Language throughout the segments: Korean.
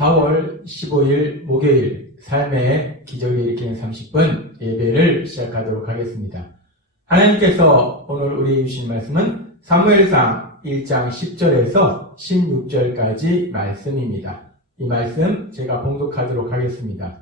4월 15일 목요일 삶의 기적을 일으키는 30분 예배를 시작하도록 하겠습니다. 하나님께서 오늘 우리에게 주신 말씀은 사무엘상 1장 10절에서 16절까지 말씀입니다. 이 말씀 제가 봉독하도록 하겠습니다.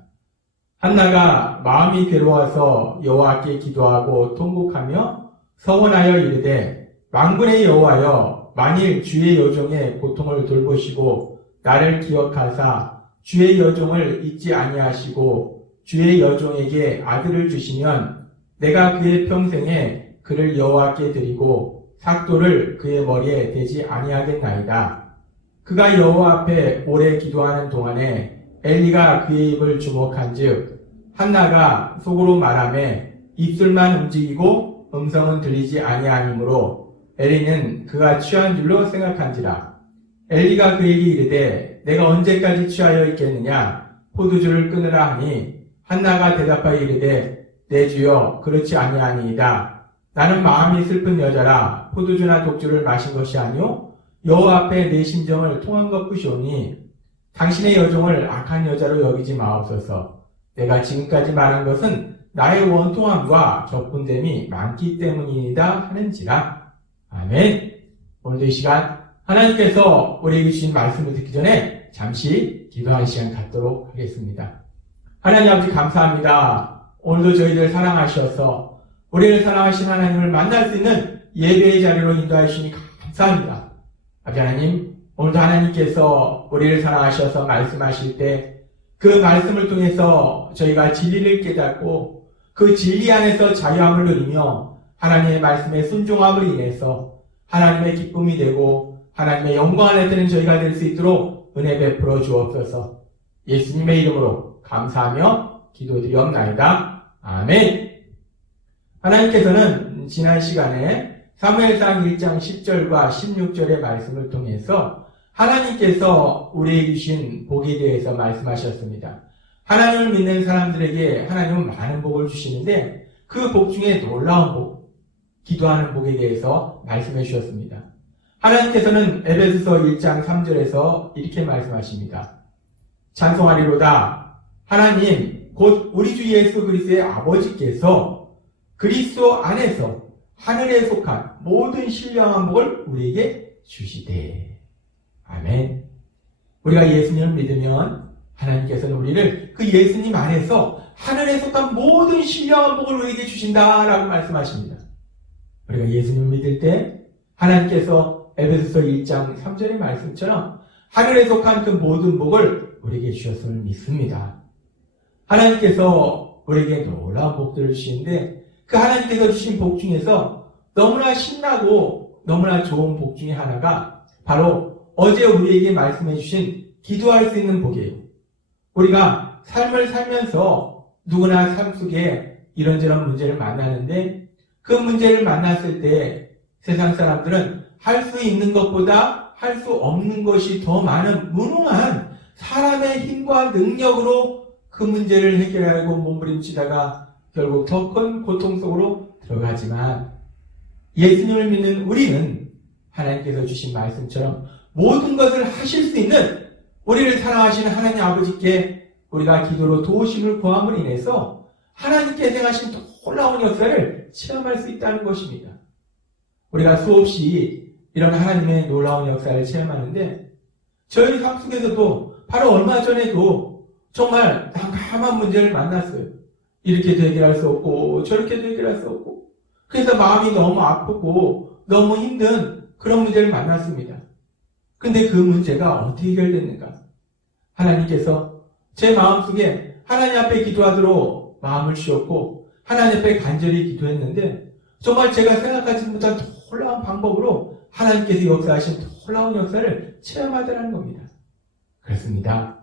한나가 마음이 괴로워서 여호와께 기도하고 통곡하며 서원하여 이르되 만군의 여호와여, 만일 주의 여종의 고통을 돌보시고 나를 기억하사 주의 여종을 잊지 아니하시고 주의 여종에게 아들을 주시면 내가 그의 평생에 그를 여호와께 드리고 삭도를 그의 머리에 대지 아니하겠나이다. 그가 여호와 앞에 오래 기도하는 동안에 엘리가 그의 입을 주목한즉 한나가 속으로 말하매 입술만 움직이고 음성은 들리지 아니하니므로 엘리는 그가 취한 줄로 생각한지라. 엘리가 그에게 이르되 내가 언제까지 취하여 있겠느냐? 포도주를 끊으라 하니 한나가 대답하여 이르되 내 주여 그렇지 아니하니이다. 나는 마음이 슬픈 여자라 포도주나 독주를 마신 것이 아니오 여호와 앞에 내 심정을 통한 것뿐이오니 당신의 여종을 악한 여자로 여기지 마옵소서. 내가 지금까지 말한 것은 나의 원통함과 격분됨이 많기 때문이다 하는지라. 아멘. 오늘도 이 시간 하나님께서 우리에게 주신 말씀을 듣기 전에 잠시 기도하는 시간 갖도록 하겠습니다. 하나님 아버지 감사합니다. 오늘도 저희들 사랑하셔서 우리를 사랑하신 하나님을 만날 수 있는 예배의 자리로 인도해 주시니 감사합니다. 아버지 하나님, 오늘도 하나님께서 우리를 사랑하셔서 말씀하실 때 그 말씀을 통해서 저희가 진리를 깨닫고 그 진리 안에서 자유함을 누리며 하나님의 말씀에 순종함으로 인해서 하나님의 기쁨이 되고 하나님의 영광을 나타내는 저희가 될 수 있도록 은혜 베풀어 주옵소서. 예수님의 이름으로 감사하며 기도드리옵나이다. 아멘. 하나님께서는 지난 시간에 사무엘상 1장 10절과 16절의 말씀을 통해서 하나님께서 우리에게 주신 복에 대해서 말씀하셨습니다. 하나님을 믿는 사람들에게 하나님은 많은 복을 주시는데 그 복 중에 놀라운 복, 기도하는 복에 대해서 말씀해 주셨습니다. 하나님께서는 에베소서 1장 3절에서 이렇게 말씀하십니다. 찬송하리로다. 하나님 곧 우리 주 예수 그리스도의 아버지께서 그리스도 안에서 하늘에 속한 모든 신령한 복을 우리에게 주시되. 아멘. 우리가 예수님을 믿으면 하나님께서는 우리를 그 예수님 안에서 하늘에 속한 모든 신령한 복을 우리에게 주신다라고 말씀하십니다. 우리가 예수님을 믿을 때 하나님께서 에베소서 1장 3절의 말씀처럼 하늘에 속한 그 모든 복을 우리에게 주셨음을 믿습니다. 하나님께서 우리에게 놀라운 복들을 주시는데 그 하나님께서 주신 복 중에서 너무나 신나고 너무나 좋은 복 중에 하나가 바로 어제 우리에게 말씀해 주신 기도할 수 있는 복이에요. 우리가 삶을 살면서 누구나 삶 속에 이런저런 문제를 만나는데 그 문제를 만났을 때 세상 사람들은 할 수 있는 것보다 할 수 없는 것이 더 많은 무능한 사람의 힘과 능력으로 그 문제를 해결하고 몸부림치다가 결국 더 큰 고통 속으로 들어가지만 예수님을 믿는 우리는 하나님께서 주신 말씀처럼 모든 것을 하실 수 있는 우리를 사랑하시는 하나님 아버지께 우리가 기도로 도우심을 구함으로 인해서 하나님께 행하신 놀라운 역사를 체험할 수 있다는 것입니다. 우리가 수없이 이런 하나님의 놀라운 역사를 체험하는데 저희 삶 속에서도 바로 얼마 전에도 정말 난감한 문제를 만났어요. 이렇게도 해결할 수 없고 저렇게도 해결할 수 없고 그래서 마음이 너무 아프고 너무 힘든 그런 문제를 만났습니다. 근데 그 문제가 어떻게 해결됐는가? 하나님께서 제 마음속에 하나님 앞에 기도하도록 마음을 주었고 하나님 앞에 간절히 기도했는데 정말 제가 생각하지 못한 놀라운 방법으로 하나님께서 역사하신 놀라운 역사를 체험하더라는 겁니다. 그렇습니다.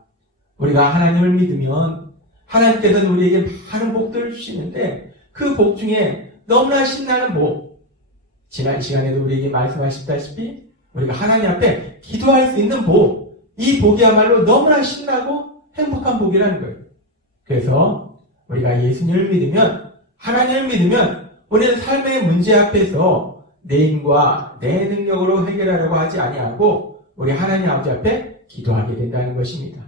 우리가 하나님을 믿으면 하나님께서는 우리에게 많은 복들을 주시는데 그 복 중에 너무나 신나는 복, 지난 시간에도 우리에게 말씀하셨다시피 우리가 하나님 앞에 기도할 수 있는 복, 이 복이야말로 너무나 신나고 행복한 복이라는 거예요. 그래서 우리가 예수님을 믿으면, 하나님을 믿으면 우리는 삶의 문제 앞에서 내 힘과 내 능력으로 해결하려고 하지 아니하고 우리 하나님 아버지 앞에 기도하게 된다는 것입니다.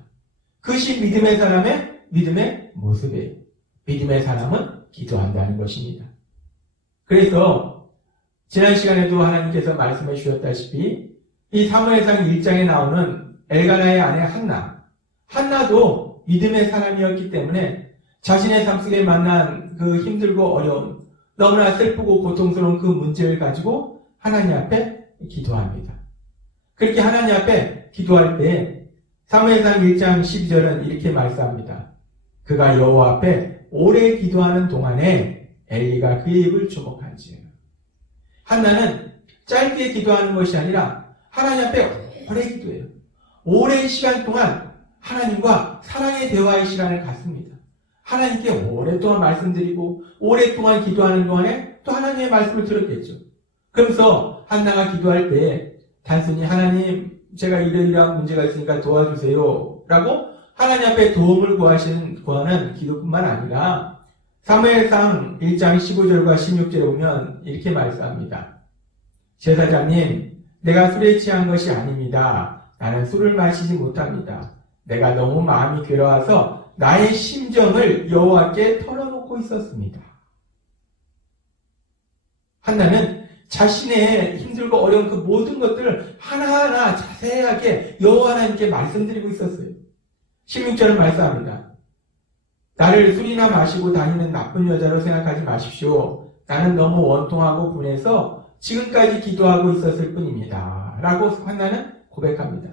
그것이 믿음의 사람의 믿음의 모습이에요. 믿음의 사람은 기도한다는 것입니다. 그래서 지난 시간에도 하나님께서 말씀해 주셨다시피 이 사무엘상 1장에 나오는 엘가나의 아내 한나도 믿음의 사람이었기 때문에 자신의 삶 속에 만난 그 힘들고 어려운 너무나 슬프고 고통스러운 그 문제를 가지고 하나님 앞에 기도합니다. 그렇게 하나님 앞에 기도할 때 사무엘상 1장 12절은 이렇게 말씀합니다. 그가 여호와 앞에 오래 기도하는 동안에 엘리가 그의 입을 주목한지요. 한나는 짧게 기도하는 것이 아니라 하나님 앞에 오래 기도해요. 오랜 시간 동안 하나님과 사랑의 대화의 시간을 갖습니다. 하나님께 오랫동안 말씀드리고 오랫동안 기도하는 동안에 또 하나님의 말씀을 들었겠죠. 그러면서 한나가 기도할 때 단순히 하나님 제가 이러이러한 문제가 있으니까 도와주세요 라고 하나님 앞에 도움을 구하는 기도뿐만 아니라 사무엘상 1장 15절과 16절에 보면 이렇게 말씀합니다. 제사장님, 내가 술에 취한 것이 아닙니다. 나는 술을 마시지 못합니다. 내가 너무 마음이 괴로워서 나의 심정을 여호와께 털어놓고 있었습니다. 한나는 자신의 힘들고 어려운 그 모든 것들을 하나하나 자세하게 여호와 하나님께 말씀드리고 있었어요. 16절을 말씀합니다. 나를 술이나 마시고 다니는 나쁜 여자로 생각하지 마십시오. 나는 너무 원통하고 분해서 지금까지 기도하고 있었을 뿐입니다. 라고 한나는 고백합니다.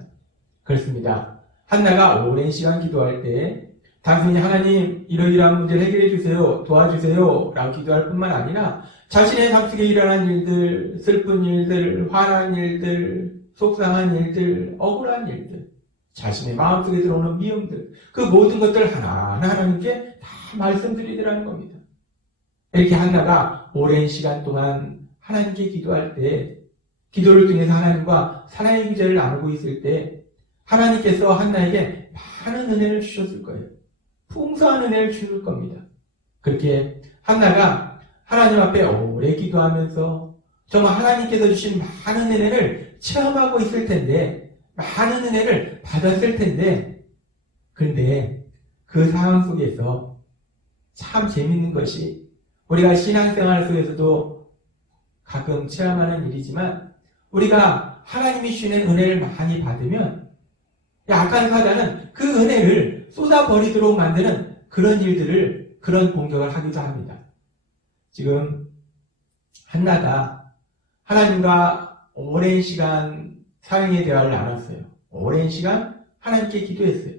그렇습니다. 한나가 오랜 시간 기도할 때 단순히 하나님 이러이러한 문제를 해결해 주세요. 도와주세요. 라고 기도할 뿐만 아니라 자신의 삶 속에 일어난 일들, 슬픈 일들, 화난 일들, 속상한 일들, 억울한 일들, 자신의 마음속에 들어오는 미움들, 그 모든 것들을 하나하나 하나님께 다 말씀드리더라는 겁니다. 이렇게 한나가 오랜 시간 동안 하나님께 기도할 때, 기도를 통해서 하나님과 사랑의 기제를 나누고 있을 때 하나님께서 한나에게 많은 은혜를 주셨을 거예요. 풍성한 은혜를 주실 겁니다. 그렇게 한나가 하나님 앞에 오래 기도하면서 정말 하나님께서 주신 많은 은혜를 체험하고 있을 텐데, 많은 은혜를 받았을 텐데, 그런데 그 상황 속에서 참 재밌는 것이 우리가 신앙생활 속에서도 가끔 체험하는 일이지만 우리가 하나님이 주시는 은혜를 많이 받으면 약한 사단은 그 은혜를 쏟아버리도록 만드는 그런 일들을, 그런 공격을 하기도 합니다. 지금 한나가 하나님과 오랜 시간 사랑의 대화를 나눴어요. 오랜 시간 하나님께 기도했어요.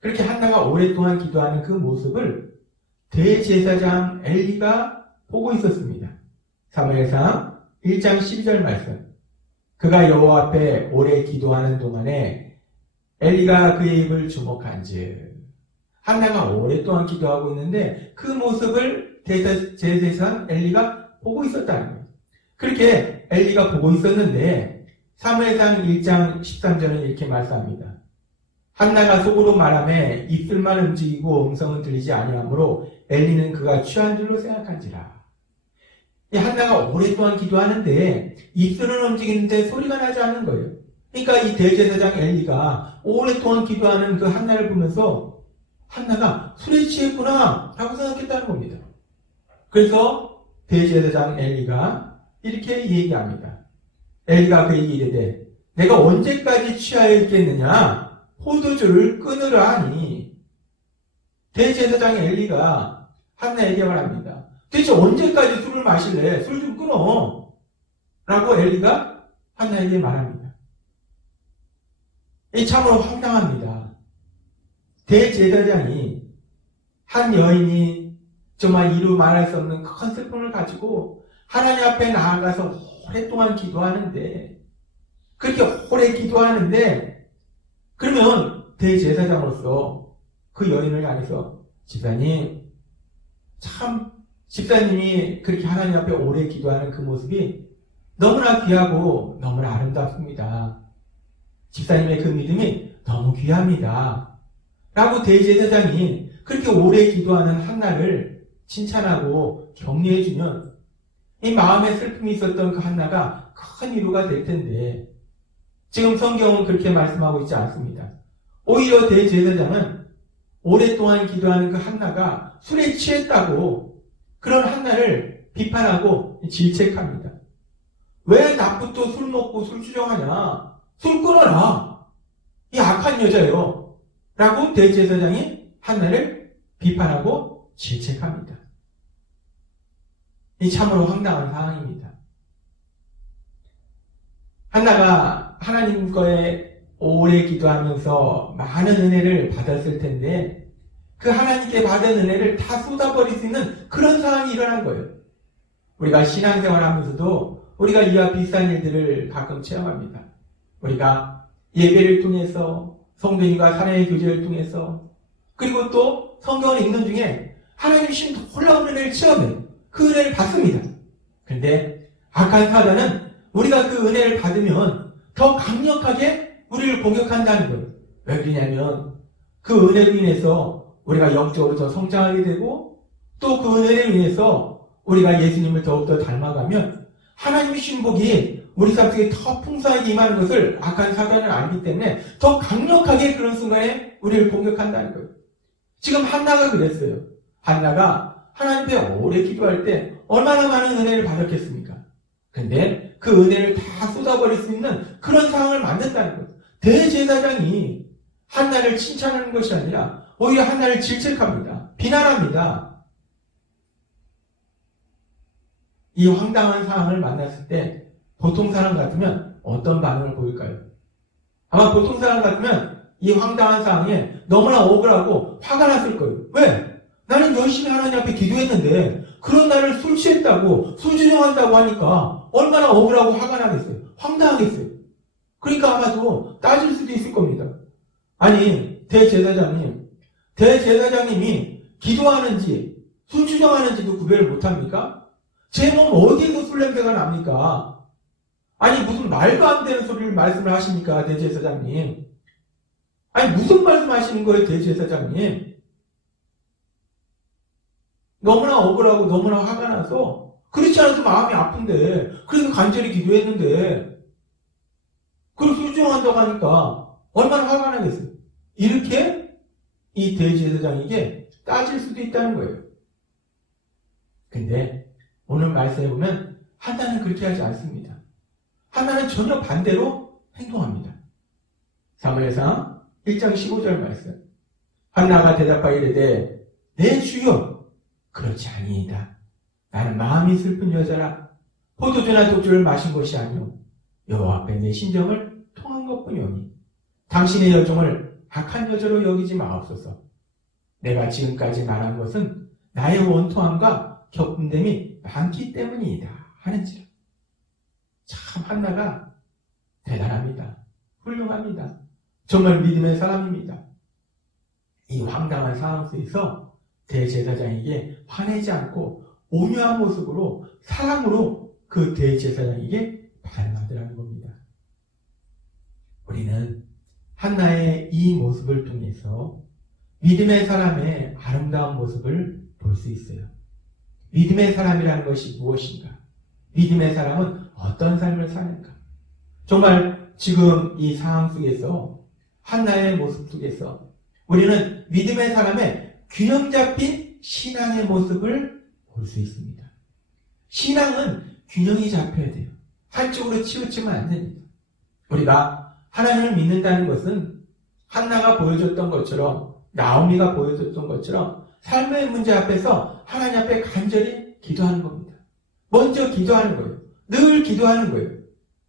그렇게 한나가 오랫동안 기도하는 그 모습을 대제사장 엘리가 보고 있었습니다. 사무엘상 1장 12절 말씀. 그가 여호와 앞에 오래 기도하는 동안에 엘리가 그의 입을 주목한즉. 한나가 오랫동안 기도하고 있는데 그 모습을 대제사장 엘리가 보고 있었다는 거예요. 그렇게 엘리가 보고 있었는데 사무엘상 1장 13절은 이렇게 말씀합니다. 한나가 속으로 말하며 입술만 움직이고 음성은 들리지 아니하므로 엘리는 그가 취한 줄로 생각한지라. 이 한나가 오랫동안 기도하는데 입술은 움직이는데 소리가 나지 않는 거예요. 그러니까 이 대제사장 엘리가 오랫동안 기도하는 그 한나를 보면서 한나가 술에 취했구나 라고 생각했다는 겁니다. 그래서 대제사장 엘리가 이렇게 얘기합니다. 엘리가 그에게 이르되 내가 언제까지 취하여 있겠느냐? 포도주를 끊으라 하니. 대제사장 엘리가 한나에게 말합니다. 대체 언제까지 술을 마실래? 술 좀 끊어. 라고 엘리가 한나에게 말합니다. 이 참으로 황당합니다. 대제사장이 한 여인이 정말 이루 말할 수 없는 큰 슬픔을 가지고 하나님 앞에 나아가서 오랫동안 기도하는데, 그렇게 오래 기도하는데, 그러면 대제사장으로서 그 여인을 향해서 집사님, 참 집사님이 그렇게 하나님 앞에 오래 기도하는 그 모습이 너무나 귀하고 너무나 아름답습니다. 집사님의 그 믿음이 너무 귀합니다. 라고 대제사장이 그렇게 오래 기도하는 한나를 칭찬하고 격려해주면 이 마음에 슬픔이 있었던 그 한나가 큰 위로가 될 텐데 지금 성경은 그렇게 말씀하고 있지 않습니다. 오히려 대제사장은 오랫동안 기도하는 그 한나가 술에 취했다고 그런 한나를 비판하고 질책합니다. 왜 낮부터 술 먹고 술 주정하냐? 술 끊어라. 이 악한 여자요. 라고 대제사장이 한나를 비판하고 질책합니다. 이 참으로 황당한 상황입니다. 한나가 하나님 거에 오래 기도하면서 많은 은혜를 받았을 텐데 그 하나님께 받은 은혜를 다 쏟아버릴 수 있는 그런 상황이 일어난 거예요. 우리가 신앙생활 하면서도 우리가 이와 비슷한 일들을 가끔 체험합니다. 우리가 예배를 통해서 성도님과 사랑의 교제를 통해서 그리고 또 성경을 읽는 중에 하나님 주신 놀라운 은혜를 체험해요. 그 은혜를 받습니다. 그런데 악한 사단은 우리가 그 은혜를 받으면 더 강력하게 우리를 공격한다는 거예요. 왜 그러냐면 그 은혜로 인해서 우리가 영적으로 더 성장하게 되고 또 그 은혜로 인해서 우리가 예수님을 더욱더 닮아가면 하나님의 신복이 우리 삶 속에 더 풍성하게 임하는 것을 악한 사단은 알기 때문에 더 강력하게 그런 순간에 우리를 공격한다는 거예요. 지금 한나가 그랬어요. 한나가 하나님 앞에 오래 기도할 때 얼마나 많은 은혜를 받았겠습니까? 근데 그 은혜를 다 쏟아버릴 수 있는 그런 상황을 만든다는 거예요. 대제사장이 한나를 칭찬하는 것이 아니라 오히려 한나를 질책합니다. 비난합니다. 이 황당한 상황을 만났을 때 보통 사람 같으면 어떤 반응을 보일까요? 아마 보통 사람 같으면 이 황당한 상황에 너무나 억울하고 화가 났을 거예요. 왜? 나는 열심히 하나님 앞에 기도했는데 그런 나를 술 취했다고 술 주정한다고 하니까 얼마나 억울하고 화가 나겠어요. 황당하겠어요. 그러니까 아마도 따질 수도 있을 겁니다. 아니 대제사장님이 기도하는지 술 주정하는지도 구별을 못합니까? 제 몸 어디에서 술 냄새가 납니까? 아니 무슨 말도 안 되는 소리를 말씀을 하십니까 대제사장님? 아니 무슨 말씀하시는 거예요 대제사장님? 너무나 억울하고 너무나 화가 나서 그렇지 않아도 마음이 아픈데 그래서 간절히 기도했는데 그리고 술주정한다고 하니까 얼마나 화가 나겠어요. 이렇게 이 대제사장에게 따질 수도 있다는 거예요. 근데 오늘 말씀해 보면 한나는 그렇게 하지 않습니다. 한나는 전혀 반대로 행동합니다. 사무엘상 1장 15절 말씀. 한나가 대답하여 이르되 내 주여 그렇지 아니이다. 나는 마음이 슬픈 여자라 포도주나 독주를 마신 것이 아니오 여호와 앞에 내 심정을 통한 것뿐이오니 당신의 여종을 악한 여자로 여기지 마옵소서. 내가 지금까지 말한 것은 나의 원통함과 격분됨이 많기 때문이다 하는지라. 참 한나가 대단합니다. 훌륭합니다. 정말 믿음의 사람입니다. 이 황당한 상황 속에서 대제사장에게 화내지 않고 온유한 모습으로 사랑으로 그 대제사장에게 반응하더라는 겁니다. 우리는 한나의 이 모습을 통해서 믿음의 사람의 아름다운 모습을 볼 수 있어요. 믿음의 사람이라는 것이 무엇인가? 믿음의 사람은 어떤 삶을 사는가? 정말 지금 이 상황 속에서 한나의 모습 속에서 우리는 믿음의 사람의 균형 잡힌 신앙의 모습을 볼 수 있습니다. 신앙은 균형이 잡혀야 돼요. 한쪽으로 치우치면 안 됩니다. 우리가 하나님을 믿는다는 것은 한나가 보여줬던 것처럼 나오미가 보여줬던 것처럼 삶의 문제 앞에서 하나님 앞에 간절히 기도하는 겁니다. 먼저 기도하는 거예요. 늘 기도하는 거예요.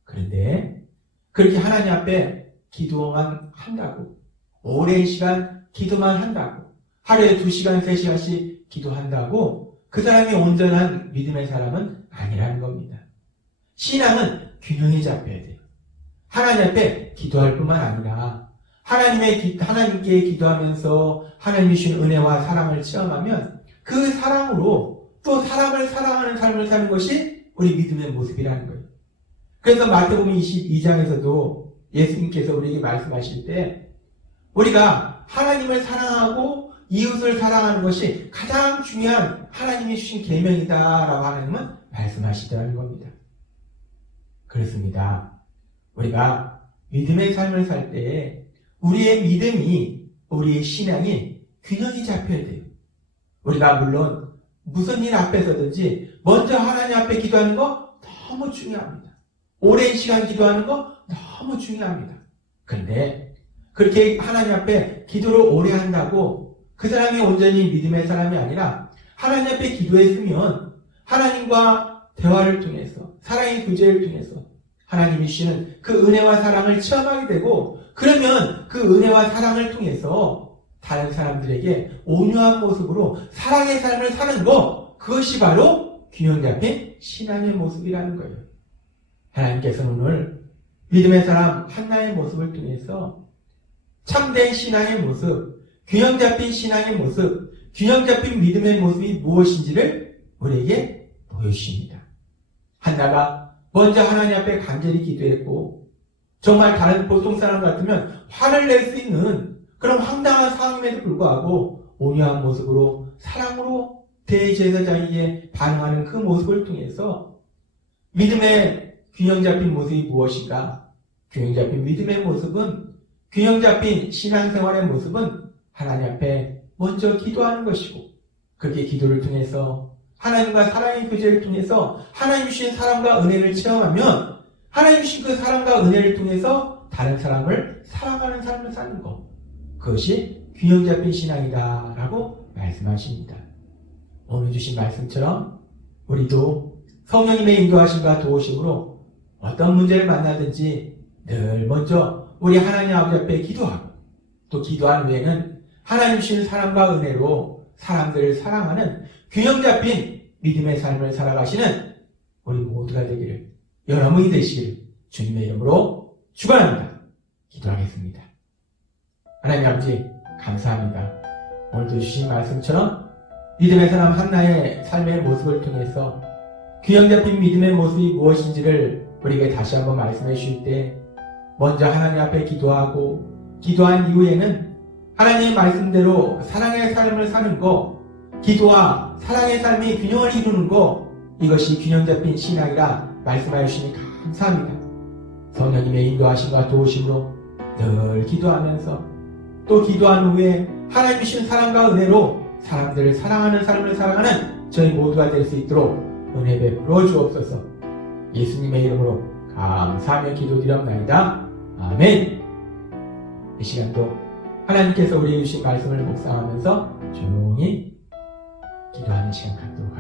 그런데 그렇게 하나님 앞에 기도만 한다고 오랜 시간 기도만 한다고 하루에 2시간, 3시간씩 기도한다고 그 사람이 온전한 믿음의 사람은 아니라는 겁니다. 신앙은 균형이 잡혀야 돼요. 하나님 앞에 기도할 뿐만 아니라 하나님께 기도하면서 하나님이 주신 은혜와 사랑을 체험하면 그 사랑으로 또 사람을 사랑하는 삶을 사는 것이 우리 믿음의 모습이라는 거예요. 그래서 마태복음 22장에서도 예수님께서 우리에게 말씀하실 때 우리가 하나님을 사랑하고 이웃을 사랑하는 것이 가장 중요한 하나님이 주신 계명이다라고 하나님은 말씀하시더라는 겁니다. 그렇습니다. 우리가 믿음의 삶을 살 때에 우리의 믿음이, 우리의 신앙이 균형이 잡혀야 돼요. 우리가 물론 무슨 일 앞에서든지 먼저 하나님 앞에 기도하는 거 너무 중요합니다. 오랜 시간 기도하는 거 너무 중요합니다. 그런데 그렇게 하나님 앞에 기도를 오래 한다고 그 사람이 온전히 믿음의 사람이 아니라 하나님 앞에 기도했으면 하나님과 대화를 통해서 사랑의 교제를 통해서 하나님이 주시는 그 은혜와 사랑을 체험하게 되고, 그러면 그 은혜와 사랑을 통해서 다른 사람들에게 온유한 모습으로 사랑의 삶을 사는 것, 그것이 바로 균형 잡힌 신앙의 모습이라는 거예요. 하나님께서는 오늘 믿음의 사람 한나의 모습을 통해서 참된 신앙의 모습, 균형 잡힌 신앙의 모습, 균형 잡힌 믿음의 모습이 무엇인지를 우리에게 보여주십니다. 한나가 먼저 하나님 앞에 간절히 기도했고, 정말 다른 보통 사람 같으면 화를 낼 수 있는 그런 황당한 상황임에도 불구하고 온유한 모습으로 사랑으로 대제사장에게 반응하는 그 모습을 통해서 믿음의 균형 잡힌 모습이 무엇인가? 균형 잡힌 믿음의 모습은, 균형 잡힌 신앙생활의 모습은 하나님 앞에 먼저 기도하는 것이고, 그렇게 기도를 통해서 하나님과 사랑의 교제를 통해서 하나님 주신 사랑과 은혜를 체험하면 하나님 주신 그 사랑과 은혜를 통해서 다른 사람을 사랑하는 삶을 사는 것, 그것이 균형 잡힌 신앙이다 라고 말씀하십니다. 오늘 주신 말씀처럼 우리도 성령님의 인도하심과 도우심으로 어떤 문제를 만나든지 늘 먼저 우리 하나님 아버지 앞에 기도하고, 또 기도한 후에는 하나님 주신 사랑과 은혜로 사람들을 사랑하는 균형 잡힌 믿음의 삶을 살아가시는 우리 모두가 되기를, 여러분이 되시기를 주님의 이름으로 축원합니다. 기도하겠습니다. 하나님 아버지 감사합니다. 오늘도 주신 말씀처럼 믿음의 사람 한나의 삶의 모습을 통해서 균형 잡힌 믿음의 모습이 무엇인지를 우리에게 다시 한번 말씀해 주실 때, 먼저 하나님 앞에 기도하고 기도한 이후에는 하나님의 말씀대로 사랑의 삶을 사는 것, 기도와 사랑의 삶이 균형을 이루는 것, 이것이 균형 잡힌 신앙이라 말씀하여 주시니 감사합니다. 성령님의 인도하심과 도우심으로 늘 기도하면서, 또 기도한 후에 하나님 주신 사랑과 은혜로 사람들을 사랑하는 삶을 살아가는 저희 모두가 될 수 있도록 은혜 베풀어 주옵소서. 예수님의 이름으로 감사하며 기도드렸나이다. 아멘. 이 시간도 하나님께서 우리에게 주신 말씀을 묵상하면서 조용히 기도하는 시간 갖도록